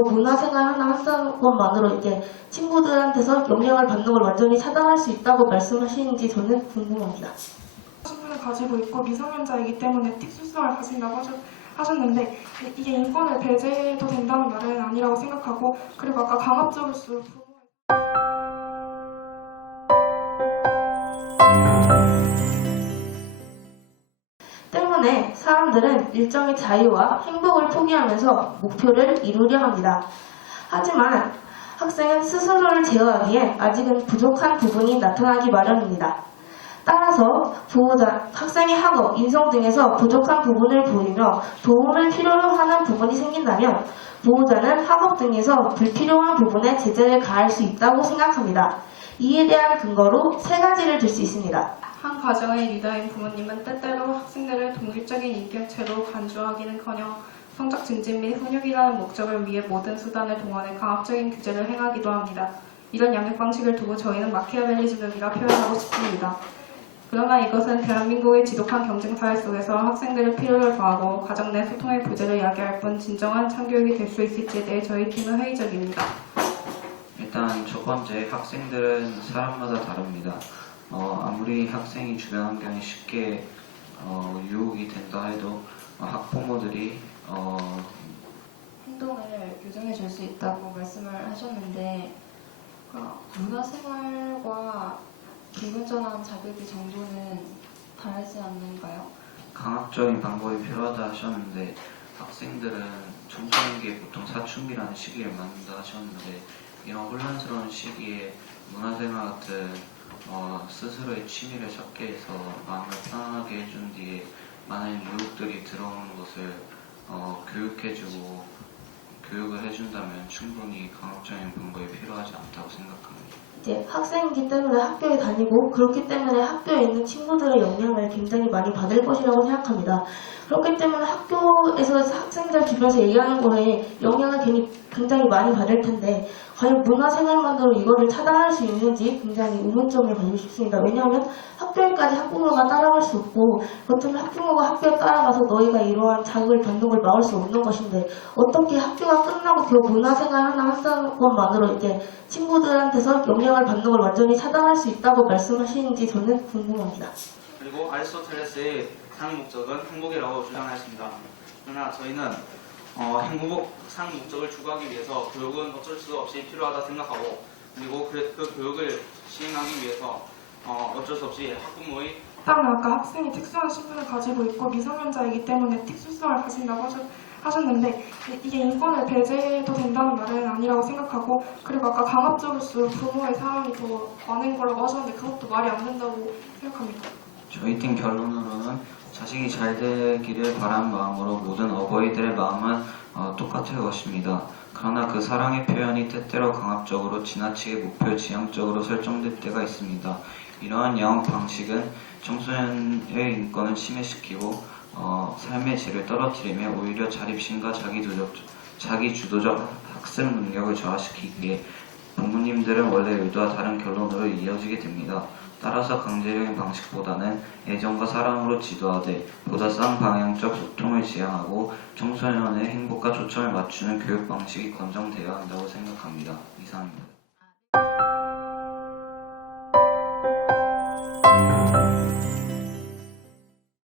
문화생활 하나 한다는 것만으로 이제 친구들한테서 영향을 받는 걸 완전히 차단할 수 있다고 말씀하시는지 저는 궁금합니다. 신분을 가지고 있고 미성년자이기 때문에 특수성을 가진다고 하셨, 하셨는데 이- 이게 인권을 배제해도 된다는 말은 아니라고 생각하고 그리고 아까 강압적일 수 사람들은 일정의 자유와 행복을 포기하면서 목표를 이루려 합니다. 하지만 학생은 스스로를 제어하기에 아직은 부족한 부분이 나타나기 마련입니다. 따라서 보호자, 학생의 학업, 인성 등에서 부족한 부분을 보이며 도움을 필요로 하는 부분이 생긴다면 보호자는 학업 등에서 불필요한 부분에 제재를 가할 수 있다고 생각합니다. 이에 대한 근거로 세 가지를 들 수 있습니다. 한 가정의 리더인 부모님은 때때로 학생들을 독립적인 인격체로 간주하기는커녕 성적 증진 및 훈육이라는 목적을 위해 모든 수단을 동원해 강압적인 규제를 행하기도 합니다. 이런 양육 방식을 두고 저희는 마키아벨리즘이라 표현하고 싶습니다. 그러나 이것은 대한민국의 지독한 경쟁 사회 속에서 학생들의 필요를 더하고 가정 내 소통의 부재를 야기할 뿐 진정한 참교육이 될 수 있을지에 대해 저희 팀은 회의적입니다. 일단 첫 번째 학생들은 사람마다 다릅니다. 어, 아무리 학생이 주변 환경이 쉽게 어, 유혹이 된다 해도 어, 학부모들이 어, 행동을 교정해 줄 수 있다고 말씀을 하셨는데 어, 문화생활과 불완전한 자극의 정도는 다르지 않는가요? 강압적인 방법이 필요하다 하셨는데 학생들은 청소년기에 보통 사춘기라는 시기를 맞는다 하셨는데 이런 혼란스러운 시기에 문화생활 같은 어, 스스로의 취미를 찾게 해서 마음을 편안하게 해준 뒤에 많은 유혹들이 들어오는 것을 어, 교육해주고 교육을 해준다면 충분히 강압적인 방법이 필요하지 않다고 생각합니다. 이제 학생이기 때문에 학교에 다니고 그렇기 때문에 학교에 있는 친구들의 영향을 굉장히 많이 받을 것이라고 생각합니다. 그렇기 때문에 학교에서 학생들 주변에서 얘기하는 거에 영향을 괜히 굉장히 많이 받을 텐데 과연 문화생활만으로 이거를 차단할 수 있는지 굉장히 의문점을 가지고 싶습니다. 왜냐하면 학교에까지 학부모가 따라갈 수 없고 그렇다면 학부모가 학교에 따라가서 너희가 이러한 자극을 걸 막을 수 없는 것인데 어떻게 학교가 끝나고 그 문화생활 하나 한다는 것만으로 이제 친구들한테서 영향을 받는 걸 완전히 차단할 수 있다고 말씀하시는지 저는 궁금합니다. 그리고 아리스토텔레스의 상 목적은 행복이라고 주장하였습니다. 그러나 저희는 어, 행복 상 목적을 추구하기 위해서 교육은 어쩔 수 없이 필요하다 생각하고 그리고 그, 그 교육을 시행하기 위해서 어, 어쩔 수 없이 학부모의 다음에 아까 학생이 특수한 신분을 가지고 있고 미성년자이기 때문에 특수성을 가진다고 하셨, 하셨는데 이- 이게 인권을 배제해도 된다는 말은 아니라고 생각하고 그리고 아까 강압적일수록 부모의 사랑이 더 많은 거라고 하셨는데 그것도 말이 안 된다고 생각합니다. 저희 팀 결론으로는 자식이 잘 되기를 바라는 마음으로 모든 어버이들의 마음은 어, 똑같을 것입니다. 그러나 그 사랑의 표현이 때때로 강압적으로 지나치게 목표 지향적으로 설정될 때가 있습니다. 이러한 양육 방식은 청소년의 인권을 침해시키고 어, 삶의 질을 떨어뜨리며 오히려 자립심과 자기주도적, 자기 주도적 학습 능력을 저하시키기에 부모님들은 원래 의도와 다른 결론으로 이어지게 됩니다. 따라서 강제적인 방식보다는 애정과 사랑으로 지도하되 보다 쌍방향적 소통을 지향하고 청소년의 행복과 초점을 맞추는 교육 방식이 권장되어야 한다고 생각합니다. 이상입니다.